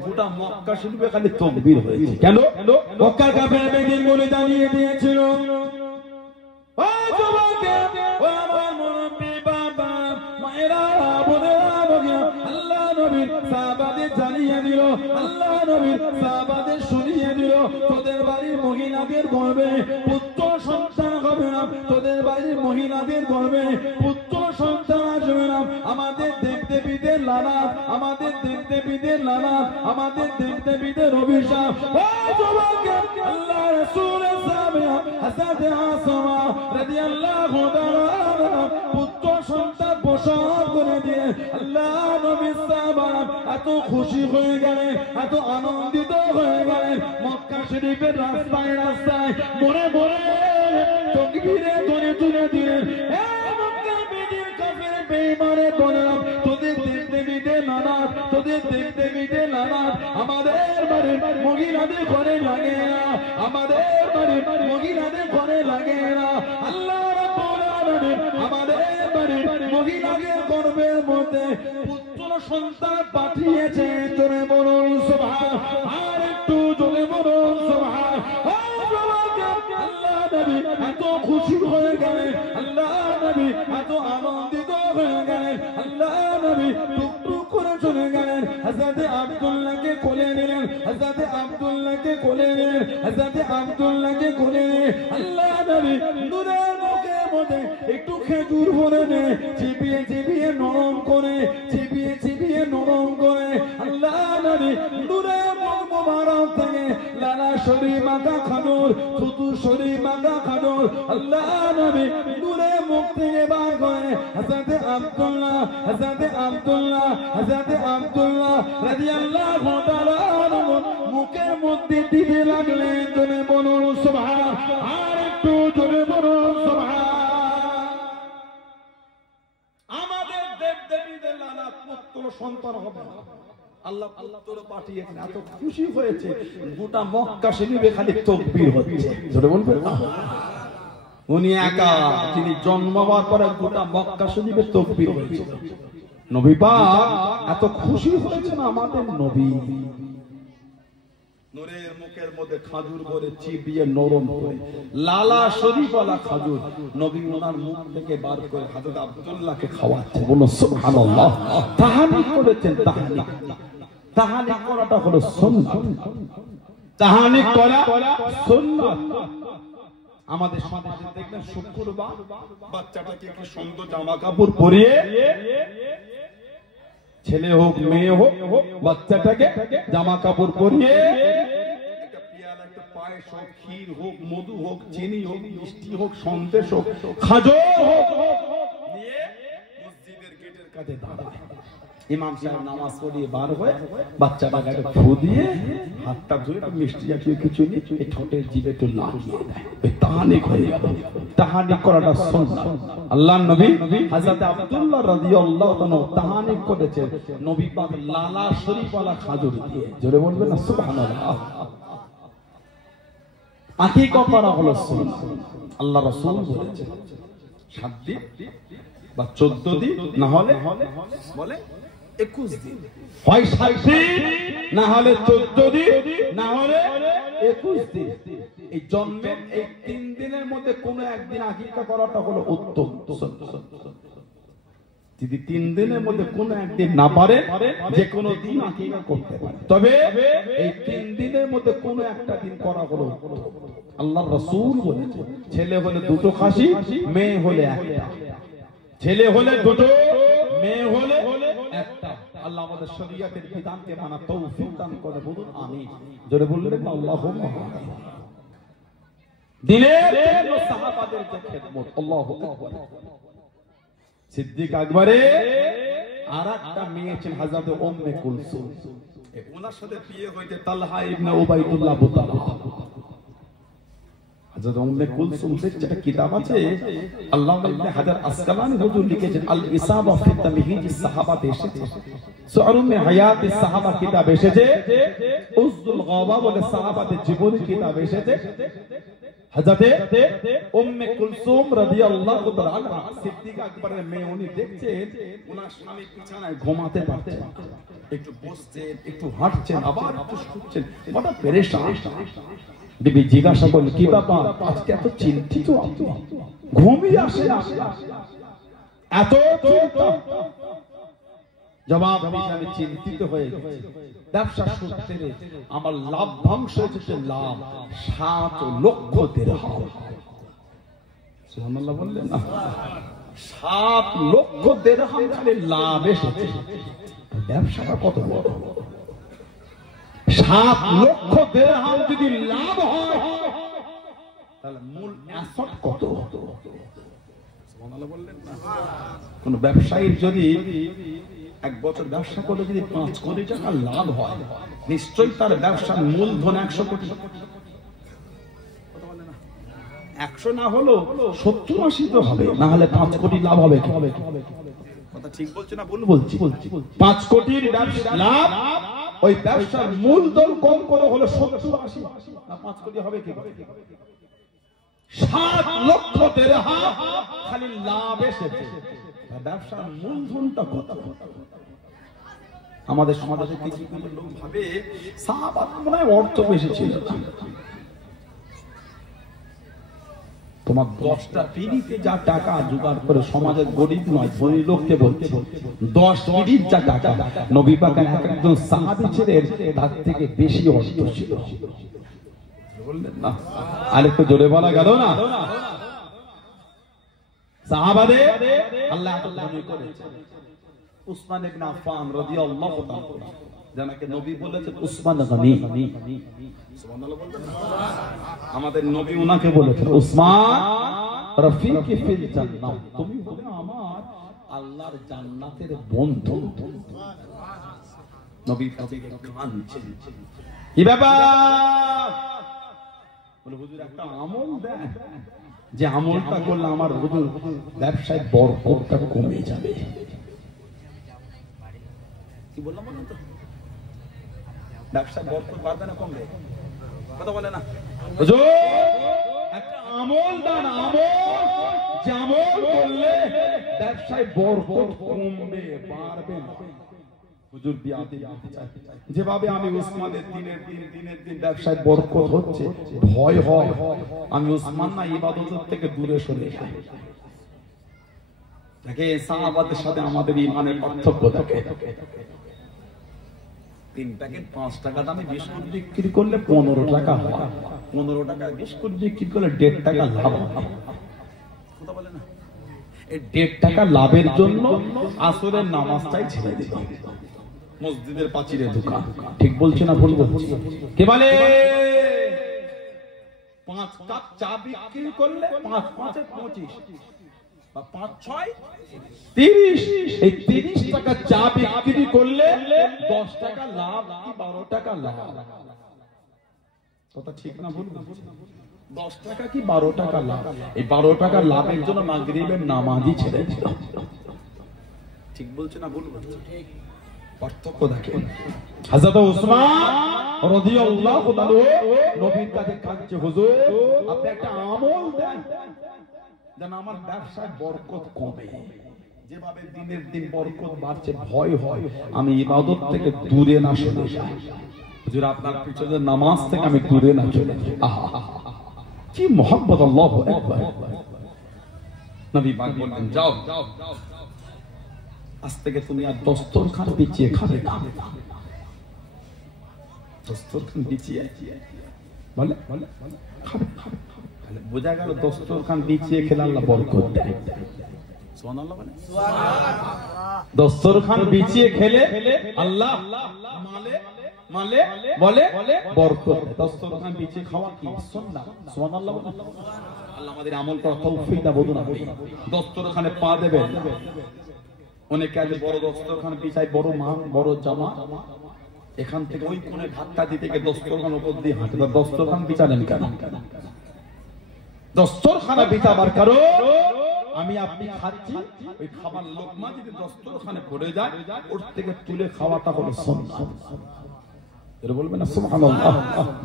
গোটা মক্কা শরীফে খালি তাকবীর হয়েছে। কেন? মক্কার কাফেররা দিনগুলো জানিয়ে দিয়েছিল, ও যুবকে, ও আমার মুরব্বি বাবা মায়েরা বোনেরা, আল্লাহ নবীর সাহাবাদের জানিয়ে দিল, আল্লাহ নবীর সাহাবাদের শুনিয়ে দিল, তোদের বাড়ির মহিলাদের গর্ভে পুত্র সন্তান হবে না, তোদের বাড়ির মহিলাদের গর্ভে পুত্র সন্তান আসবে না। আমাদের দেবদেবীদের লালাত, আমাদের দেবদেবীদের লালাত, আমাদের দেবদেবীদের অভিশাপ। ও যুবকে, আল্লাহ রাসূলের সাহাবী হযরত আসমা রাদিয়াল্লাহু তাআলা পুত্র সন্তান প্রসব করে দিয়ে আল্লাহ নবীর সাহাবারা এত খুশি হয়ে গেলেন, এত আনন্দিত হয়ে গেলেন, মক্কা শরীফের রাস্তায় রাস্তায় মনে মনে তাকবীরে ধ্বনি তুলে দিলেন, হে মক্কা বিজির কাফের বেঈমানের দলেরা, তোদের দেবদেবীদের লানাত, তোদের দেবদেবীদের লানাত আমাদের বাড়ির মহিলাদের ঘরে লাগে না, আমাদের বাড়ির মহিলাদের ঘরে লাগে না। আল্লাহ রাব্বুল আলামিন আমাদের বাড়ির মহিলাদের গর্ভের মধ্যে পুত্র সন্তান পাঠিয়েছে। জোরে বলুন সুবহান, আর একটু জোরে বলুন সুবহান। আল্লাহ নবী এত খুশি হয়ে গেলেন, আল্লাহ নবী এত আনন্দিত হয়ে গেলেন, আল্লাহ নবী টুকটুক করে চলে গেলেন, হযরতে আব্দুল্লাহকে কোলে নিলেন, হযরতে আব্দুল্লাহকে কোলে নিলেন, হযরতে আব্দুল্লাহকে কোলে নিয়ে আল্লাহ নবী নূরের মুখের মধ্যে একটু খেজুর ভরে নে, চিবিয়ে চিবিয়ে নরম করে, চিবিয়ে চিবিয়ে নরম করে আল্লাহ নবী নূরের মুখ মোবারক থেকে লালা শরীফ মাখা খাজুর, থুতু শরীফ মাখা খাজুর আল্লাহ নবী নূরের মুখ থেকে বার করে হযরতে আব্দুল্লাহ, হযরতে আব্দুল্লাহ, হযরতে আব্দুল্লাহ রাদিয়াল্লাহু তাআলা মুখের মধ্যে দিতে লাগলেন। জোরে বলুন সুবহান, আর একটু জোরে বলুন সুবহান। আমাদের দেবদেবীদের লানাত পুত্র সন্তান হবে না, আল্লাহ পুত্র পাঠিয়েছেন, এত খুশি হয়েছে, গোটা মক্কা শরীফে খালি তাকবীর হচ্ছে। জোরে বলবেন না? উনি একা, তিনি জন্মাবার পরে গোটা মক্কা শরীফে তাকবীর হয়েছে। নবী পাক এত খুশি হয়েছেন, আমাদের নবী নূরের মুখের মধ্যে খাজুর ভরে চিবিয়ে নরম করে লালা শরীফওয়ালা খাজুর নবী ওনার মুখ থেকে বার করে হযরত আব্দুল্লাহকে খাওয়াচ্ছে। বলো সুবহানাল্লাহ। তাহানিক করেছেন, তাহানিক, তাহানিক করাটা হলো সুন্নাত, তাহানিক করা সুন্নাত। আমাদের সমাজে দেখবেন শুক্রবার বাচ্চাটাকে একটু সুন্দর জামা কাপড় পরিয়ে, ছেলে হোক মেয়ে হোক, বাচ্চাটাকে জামা কাপড় পরিয়ে একটা পেয়ালা, একটা পায়েস হোক, ক্ষীর হোক, মধু হোক, চিনি হোক, মিষ্টি হোক, সন্দেশ হোক, খাজর হোক নিয়ে মসজিদের গেটের কাছে দাঁড়ায়। ইমাম সাহেব নামাজ পড়িয়ে বার হয়ে বাচ্চাটাকে একটা ফু দিয়ে হাতটা ধুয়ে একটু মিষ্টি জাতীয় কিছু নিয়ে এই ঠোঁটের জিভে একটু লাগিয়ে দেয়, ওই তাহানিক হয়ে গেল। তাহানিক করাটা সুন্নাহ। আল্লাহর নবী হযরত আব্দুল্লাহ রাদিয়াল্লাহু তাআলা তাহানিক করেছেন নবী পাক লালা শরীফওয়ালা খাজুর দিয়ে। জোরে বলবেন না সুবহানাল্লাহ। আকিকা করা হলো সুন্নাহ। আল্লাহ রাসূল বলেছেন 7 দিন বা 14 দিন, না হলে বলে 21 দিন, হয় 7 দিন না হলে 14 দিন না হলে 21 দিন। এই জন্মের এই 3 দিনের মধ্যে কোনো একদিন আকিকা করাটা হলো উত্তম। যদি 3 দিনের মধ্যে কোনো একদিন না পারে যে কোনো দিন আকিকা করতে পারে, তবে এই 3 দিনের মধ্যে কোনো একটা দিন করা হলো উত্তম। আল্লাহর রাসূল বলেছেন ছেলে হলে 2টো খাসি, মেয়ে হলে একটা। ছেলে হলে 2টো, মেয়ে হলে একটা। আল্লাহ আমাদের শরীয়তের বিধানকে মানা তৌফিক দান করে, বলুন আমিন। জোরে বললেন আল্লাহুম্মা আমিন। দিনের জন্য সাহাবাদেরকে খেদমত, আল্লাহু আকবার। সিদ্দিক আকবরে আরেকটা মেয়ে ছিল হযরত উম্মে কুলসুম, ওনার সাথে বিয়ে হয়েছে তালহা ইবনে উবাইদুল্লাহ আবু তালহা। হযরত উম্মে কুলসুম এর একটা কিতাব আছে, আল্লামা ইবনে হাজার আসকালানি হুজুর লিখেছেন আল ইসাবা ফি তামহিজ সাহাবাতে এসেছে, সুরুমে হায়াত সাহাবা কিতাব এসেছে, উজুল গাওয়া বলে সাহাবাদের জীবনী কিতাব এসেছে। হযরত উম্মে কুলসুম রাদিয়াল্লাহু তাআলা আনহা সিদ্দিক আকবরের মেয়ে, উনি দেখছেন ওনার স্বামী বিছানায় ঘুমাতে পারছেন না, একটু বসছেন, একটু হাঁটছেন, আবার একটু শুচ্ছেন, বড় পেরেশান। বিবি জিজ্ঞাসা করলেন কি ব্যাপার, আজকে এত চিন্তিত আপনি, ঘুমই আসে না, এত চিন্তা? জবাব দিয়েছে আমি চিন্তিত হয়ে গেছি, ব্যবসা সূত্রে আমার লাভ্যাংশ হচ্ছে লাভ 7 লক্ষ দিরহাম। সুবহানাল্লাহ বললেন না, 7 লক্ষ দিরহাম খালি লাভ এসেছে। ব্যবসাটা কত বড়! 7 লক্ষ দিরহাম যদি লাভ হয় তাহলে মূল অ্যাসেট কত? সুবহানাল্লাহ বললেন না। কোন ব্যবসায়ীর যদি 1 বছর ব্যবসা করলে যদি 5 কোটি টাকা লাভ হয়, নিশ্চয়ই তার ব্যবসার মূলধন 100 কোটি। 100 না হলো 70-80 তো হবে, না হলে 5 কোটি লাভ হবে। কথা ঠিক বলছি না ভুল বলছি? 5 কোটির ব্যবসা লাভ, ওই ব্যবসার মূলধন কম করে হলো 70-80, না 5 কোটি হবে কি? 7 লক্ষ দিরহাম খালি লাভ এসেছে, ব্যবসার মূলধনটা কত? আমাদের সমাজে কিছু কিছু লোক ভাবে সাহাবাদের মনে হয় অর্থ বেশি ছিল। তোমার 10টা পিড়িতে যা টাকা জোগাড় করে সমাজের গরিব নয় ধনী লোককে বলতে 10 পিড়ির যা টাকা নবী পাকের একজন সাহাবী ছিলেন তার থেকে বেশি অর্থ ছিল। বললেন না, আরেকটু জোরে বলা গেল না? সাহাবাদের আল্লাহ এত ধনী করেছেন। উসমান ইবনে আফফান রাদিয়াল্লাহু তাআলা, যাকে নবী বলেছেন উসমান গনি, সুবহানাল্লাহ বলবেন। আমাদের নবী ওনাকে বলেছেন উসমান রফিকি ফিল জান্নাহ, তুমি হবে আমার আল্লাহর জান্নাতের বন্ধু। নবী তাকে কাঁদছেন, কি ব্যাপার? বলে হুজুর একটা আমল দেন, যে আমলটা করলে আমার হুজুর ব্যবসায় বরকতটা কমে যাবে। কি বললাম বলুন তো? ব্যবসায় বরকত বাড়বে না কমবে? কথা বলে না হুজুর, একটা আমল দেন, আমল যে আমল করলে ব্যবসায় বরকত কমবে বাড়বে না। হুজুর বিয়াতে যেভাবে আমি উসমানের দিনের দিন ব্যবসায় বরকত হচ্ছে, ভয় হয় আমি উসমান না ইবাদতের থেকে দূরে সরে যাই। দেখে সাহাবাদের সাথে আমাদের ঈমানের পার্থক্য থাকে। 3 প্যাকেট 5 টাকা দামে বিস্কুট বিক্রি করলে 15 টাকা হয়, 15 টাকার বিস্কুট বিক্রি করলে 1.5 টাকা লাভ হয়। কথা বলে না? এই 1.5 টাকা লাভের জন্য আসরের নামাজটাই ছেড়ে দিল, মসজিদের পাঁচিরে দোকান। ঠিক বলছি না ভুল বলছি? কে বলে 5 কাপ চা বিক্রি করলে 5 5 এ 25, বা 5 6 30, এই 30 টাকা চা বিক্রি করলে 10 টাকা লাভ কি 12 টাকা লাভ? কথা ঠিক না ভুল? 10 টাকা কি 12 টাকা লাভ? এই 12 টাকা লাভের জন্য মাগরিবের নামাজই ছেড়ে দিল। ঠিক বলছে না ভুল বলছে? ঠিক। পার্থক্য দেখেন। হযরত উসমান রাদিয়াল্লাহু তাআলা নবীর কাছে কাঁদছে, হুজুর আপনি একটা আমল দেন যেন আমার ব্যবসায় বরকত কমে। যেভাবে দিনের দিন বরকত বাড়ছে, ভয় হয় আমি ইবাদত থেকে দূরে না সরে যাই। হুজুর আপনার পিছনে নামাজ থেকে আমি দূরে না চলে যাই। আহা কি মোহাম্মদ, আল্লাহু আকবার। নবী পাক বললেন, যাও আজ থেকে তুমি আর দস্তরখান বিছিয়ে খাবে না। দস্তরখান বিছিয়ে বলে খাবে, বোঝা গেল দস্তরখান বিছিয়ে খেলে আল্লাহ বরকত দেয়। সুবহানাল্লাহ বলে, দস্তরখান বিছিয়ে খেলে আল্লাহ মালে বলে বরকত। দস্তরখান বিছিয়ে খাওয়া কি সুন্নাহ? সুবহানাল্লাহ বলে। আল্লাহ আমাদের আমল করার তৌফিক দান করুন। দস্তরখানে পা দেবেন। অনেকে আজ বড় দস্তরখান বিছায়, বড় মান, বড় জামা, এখান থেকে ওই কোণে ধাক্কা দিতে গিয়ে দস্তরখান উপর দিয়ে হাঁটে। দস্তরখান বিছালেন কেন? দস্তরখানা বিছাবার কারণ আমি আপনি খাচ্ছি, ওই খাবার লোকমা যদি দস্তরখানে পড়ে যায়, ওর থেকে তুলে খাওয়াটা হলো সুন্নাহ। এর বলবেন না সুবহানাল্লাহ?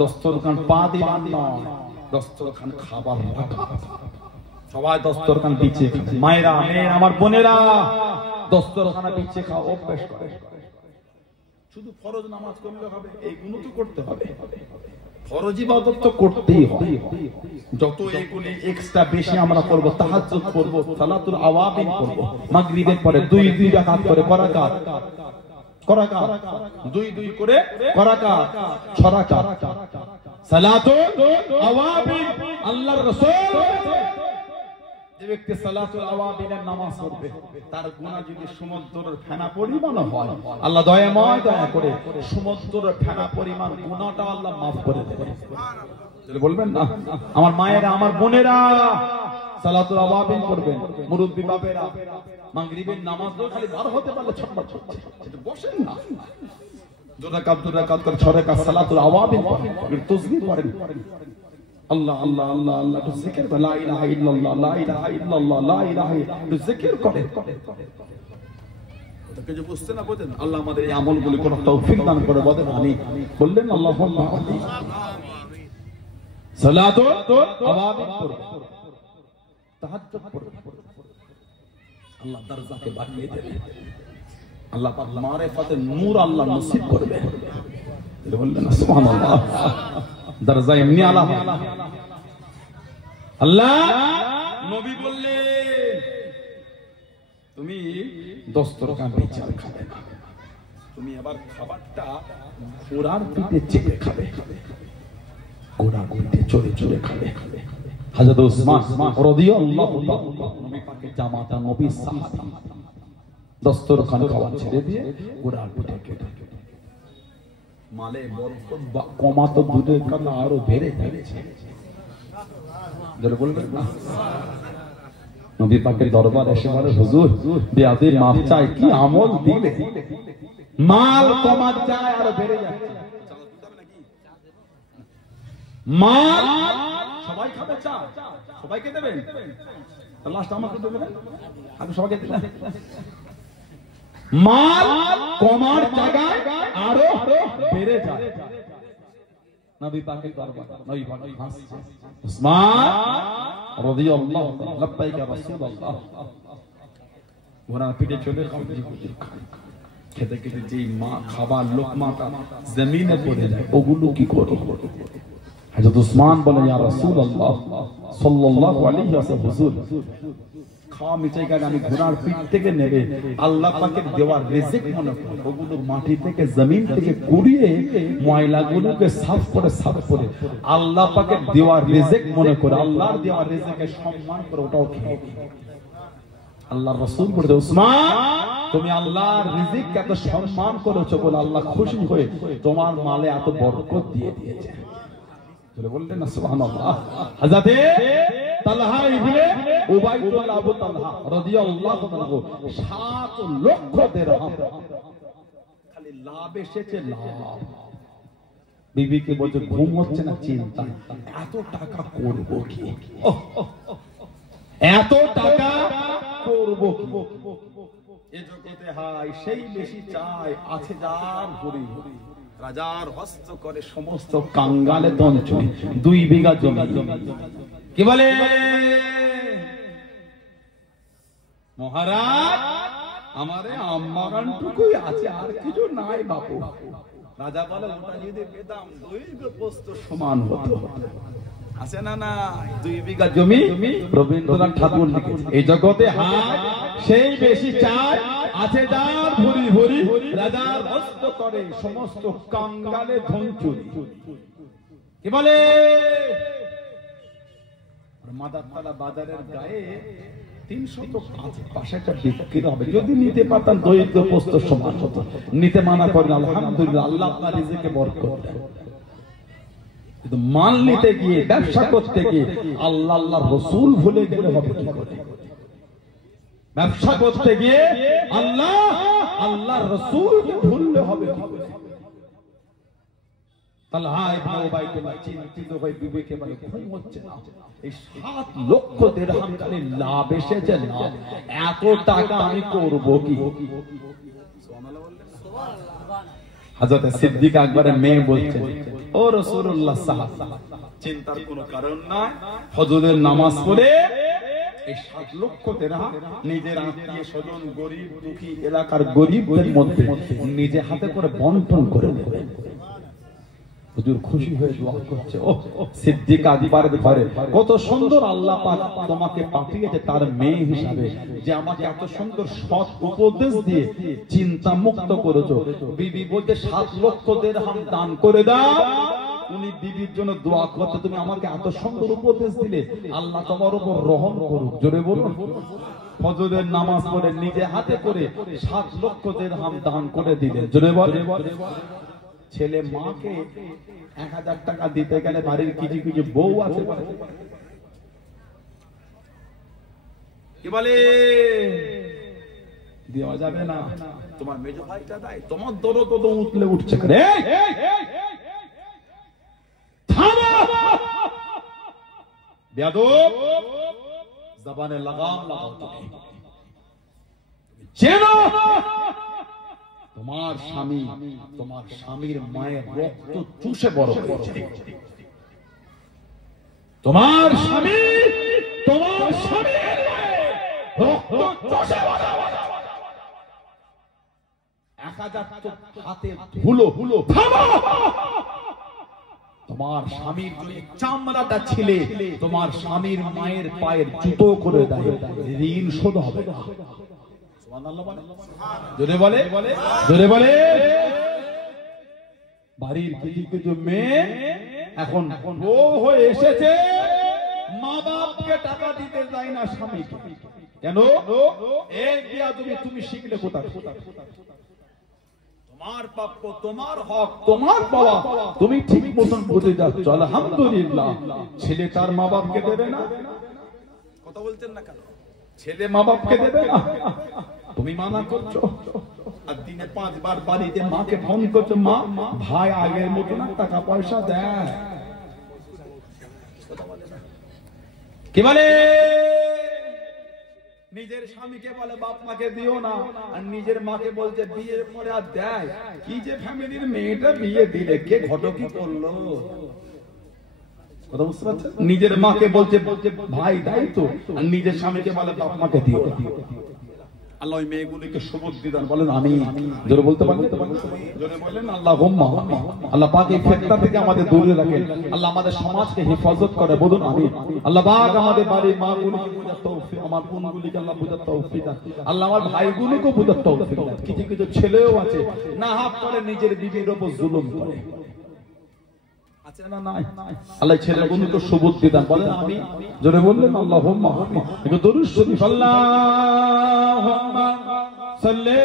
দস্তরখান পা দিবান নয়, দস্তরখান খাবার রাখা। সবাই দস্তরখান বিছিয়ে খাবে। মায়েরা, মেয়েরা, আমার বোনেরা, দস্তরখানা বিছিয়ে খাওয়া অভ্যাস করে। শুধু ফরজ নামাজ করলে হবে? এইগুলো তো করতে হবে। ফরজ ইবাদত তো করতেই হবে। যত এইগুলি এক্সট্রা বেশি আমরা করব, তাহাজ্জুদ করব, সালাতুল আওয়াবিন করব, মাগরিবের পরে 2 রাকাত করে করাকাত, 2 করে করাকাত, 6 রাকাত সালাতুল আওয়াবিন। আল্লাহর রাসূল যে ব্যক্তি সালাতুল আওয়াবিনের নামাজ পড়বে, তার গুনাহ যদি সমুদ্রের ফেনা পরিমাণ হয়, আল্লাহ দয়াময় দয়া করে সমুদ্রের ফেনা পরিমাণ গুনাহটা আল্লাহ maaf করে দেবে। তাহলে বলবেন না আমার মায়েরা, আমার বোনেরা, সালাতুল আওয়াবিন করবেন। মুরব্বি বাপেরা, মাগরিবের নামাজ খালি বার হতে পারলে ছটফট করছে, একটু বসেন না। 2 রাকাত করে 6 রাকাত সালাতুল আওয়াবিন পড়েন, তাসবিহ পড়েন। আল্লাহ আল্লাহ আল্লাহ আল্লাহ, একটু জিকির করেন। লা ইলাহা ইল্লাল্লাহ, লা ইলাহা ইল্লাল্লাহ, লা ইলাহা, একটু জিকির করেন। ওটাকে যে বুঝতে না বোঝেন, আল্লাহ আমাদের এই আমলগুলি করার তৌফিক দান করে। বলেন আমিন। বললেন আল্লাহুম্মা আমিন। সালাতুল আওয়াবিন পড়ুন, তাহাজ্জুদ পড়ুন, আল্লাহ দরজাকে বাড়িয়ে দেবে। আল্লাহ পাক মারিফাতের নূর আল্লাহ নসিব করবে। বললেন সুবহানাল্লাহ। দরজা এমনি আলা আল্লাহ নবী বললেন, তুমি দস্তরখান বিছাল খাবে না, তুমি আবার খাবারটা ঘোড়ার পিঠে চেপে খাবে, ঘোড়ার পিঠে চড়ে চড়ে খাবে। হযরত উসমান রাদিয়াল্লাহু তাআলা, নবী পাকের জামাতা, নবীর সাহাবী, দস্তরখান খাওয়া ছেড়ে দিয়ে ঘোড়ার পিঠে কেটে মালে বরকত কমা তো দূরের কথা আরো বেড়ে যাচ্ছে। বলবেন না নবী পাকের দরবার এসে বলে, হুজুর বেয়াদবি মাফ চাই, কি আমল দিলে মাল কমা যায় আরো বেড়ে যাচ্ছে। মাল সবাই খাবে, চা সবাইকে দেবেন, লাস্ট আমাকে দেবেন, আমি সবাইকে দিলাম। মাল কমার জায়গায় আরো বেড়ে যায়। নবী পাকের দরবার, নবী পাক হাসছে। উসমান রাদিয়াল্লাহু তাআলা, লাব্বাইক ইয়া রাসূলুল্লাহ। ঘোড়ার পিঠে চলে খেতে খেতে যেই মা খাবার লোকমাটা জমিনে পড়ে যায়, ওগুলো কি করো? হযরত উসমান বলে, ইয়া রাসূলুল্লাহ সাল্লাল্লাহু আলাইহি ওয়াসাল্লাম, হুজুর খাওয়া মিঠাই কাজ আমি ঘোড়ার পিঠ থেকে নেবে আল্লাহ পাকের দেওয়ার রিজিক মনে করে, ওগুলো মাটি থেকে জমিন থেকে কুড়িয়ে ময়লাগুলোকে সাফ করে আল্লাহ পাকের দেওয়ার রিজিক মনে করে, আল্লাহর দেওয়ার রিজিককে সম্মান করে ওটাও খেয়ে। আল্লাহর রাসূল বলে, উসমান তুমি আল্লাহর রিজিককে এত সম্মান করেছো বলে আল্লাহ খুশি হয়ে তোমার মালে এত বরকত দিয়ে দিয়েছে। বললেন না সুবহানাল্লাহ। হযরত তালহা ইবনে উবাইদুল্লাহ আবু তালহা রাদিয়াল্লাহু আনহু 7 লক্ষ দিরহাম খালি লাভ এসেছে, লাভ। বিবিকে বলছে ঘুম হচ্ছে না, চিন্তা, এত টাকা করব কি, এত টাকা করব কি। এ জগতে হাই সেই বেশি চাই, আছে যার ভরি, রাজার হস্ত করে সমস্ত কাঙ্গালে দঞ্চলি। 2 বিঘা জমি, কি বলে মহারাজ, আমারে আমবাগানটুকুই আছে, আর কিছু নাই বাপু। রাজা বলে ওটা যদি পেতাম 2 প্রস্থ সমান হতো। আছে না না 2 বিঘা জমি। রবীন্দ্রনাথ ঠাকুর লিখেছে এই জগতে হায় সেই বেশি চায়, আছে যার ভরি ভরি, রাজার হস্ত করে সমস্ত কাঙ্গালে ধন চুরি। কি বলে মাদারতলা বাজারের গায়ে 300 পাশেটা বিক্রি হবে, যদি নিতে পারতাম দরিদ্র প্রস্থ সমান হতো। নিতে মানা করেন, আলহামদুলিল্লাহ, আল্লাহ আপনার রিজিকে বরকত দেয়। কিন্তু মাল নিতে গিয়ে, ব্যবসা করতে গিয়ে আল্লাহ আল্লাহর রাসূল ভুলে গেলে হবে কি করে? ব্যবসা করতে গিয়ে আল্লাহ আল্লাহর রাসূল ভুললে হবে কি করে? তালহা ইবনে উবাইদুল্লাহ চিন্তিত হয়ে বিবিকে বলে ঘুম হচ্ছে না, এই 7 লক্ষ দিরহাম কালে লাভ এসেছে না, এত টাকা আমি করব কি? সুবহানাল্লাহ বললেন। হযরত সিদ্দিক আকবরের মেয়ে বলছেন, ও রাসূলুল্লাহ সাল্লাল্লাহু আলাইহি ওয়াসাল্লাম, চিন্তার কোনো কারণ নাই, ফজরের নামাজ পড়ে এই 7 লক্ষ দিরহাম নিজের আত্মীয় স্বজন, গরিব দুঃখী এলাকার গরিবদের মধ্যে নিজে হাতে করে বন্টন করে দেবেন। হুজুর খুশি হয়ে দোয়া করছে। ও সিদ্দিক আকবরের ঘরে কত সুন্দর আল্লাহ পাক তোমাকে পাঠিয়েছে তার মেয়ে হিসাবে, যে আমাকে এত সুন্দর সৎ উপদেশ দিয়ে চিন্তা মুক্ত করেছো। বিবি বলতে 7 লক্ষ দিরহাম দান করে দাও। উনি বিবির জন্য দোয়া করতে, তুমি আমাকে এত সুন্দর উপদেশ দিলে, আল্লাহ তোমার উপর রহম করুক। জোরে বলুন। ফজরের নামাজ পড়ে নিজে হাতে করে 7 লক্ষ দিরহাম দান করে দিলেন। জোরে বলে। ছেলে মাকে 1000 টাকা দিতে গেলে বাড়ির কিছু কিছু বউ আছে, কি বলে দেওয়া যাবে না, তোমার মেজ ভাইটা দেয়, তোমার দরদ তো উঠলে উঠছে। বেয়াদব, জবানে লাগাম লাগাও, চেনো তোমার স্বামী তোমার স্বামীর মায়ের রক্ত চুষে বড় হয়েছে। তোমার স্বামী তোমার স্বামীর মায়ের রক্ত চুষে বড় হয়েছে। 1000 হাতে ধুলো হুলো, তোমার স্বামীর চামড়াটা ছিলে তোমার স্বামীর মায়ের পায়ের জুতো করে দেয়, ঋণ শোধ হবে না। জোরে বলে, জোরে বলে। বাড়ির কিছু কিছু মেয়ে এখন বউ হয়ে এসেছে, মা বাপকে টাকা দিতে যায় না স্বামীকে। কেন? এই বিয়াদবি তুমি শিখলে কোথায়? তোমার প্রাপ্য, তোমার হক, তোমার পাওয়া তুমি ঠিক মতন বুঝে যাচ্ছ, আলহামদুলিল্লাহ। ছেলে তার মা বাপকে দেবে না, কথা বলছেন না কেন? ছেলে মা বাপকে দেবে না, তুমি মানা করছো। আর দিনে 5 বার বাড়িতে মাকে ফোন করছো, মা ভাই আগের মতো না, টাকা পয়সা দেয়। কি বলে? নিজের স্বামীকে বলে বাপ মাকে দিও না, আর নিজের মাকে বলছে বিয়ের পরে আর দেয়। কি যে ফ্যামিলির মেয়েটা বিয়ে দিলে, কে ঘটকি করলো? কথা বুঝতে পারছেন? নিজের মাকে বলছে ভাই দেয় তো, আর নিজের স্বামীকে বলে বাপ মাকে দিও না। আল্লাহ ওই মেয়েগুলিকে সবুজ দিদান বলেন আমি। জোরে বলতে পারেন? জোরে বলেন আল্লাহুম্মা। আল্লাহ পাক এই ফিতনা থেকে আমাদের দূরে রাখেন, আল্লাহ আমাদের সমাজকে হেফাজত করে, বলুন আমিন। আল্লাহ পাক আমাদের বাড়ির মাগুলিকে বুঝার তৌফিক, আমার বোনগুলিকে আল্লাহ বুঝার তৌফিক দান, আল্লাহ আমার ভাইগুলিকে বুঝার তৌফিক দান। কিছু কিছু ছেলেও আছে না হাত করে নিজের বিবির উপর জুলুম করে, আছে না নাই? আল্লাহ ছেলেগুলোকে সবুজ দিদান বলেন আমি। জোরে বললেন আল্লাহুম্মা। একটু দরুদ শরীফ, আল্লাহুম্মা সাল্লি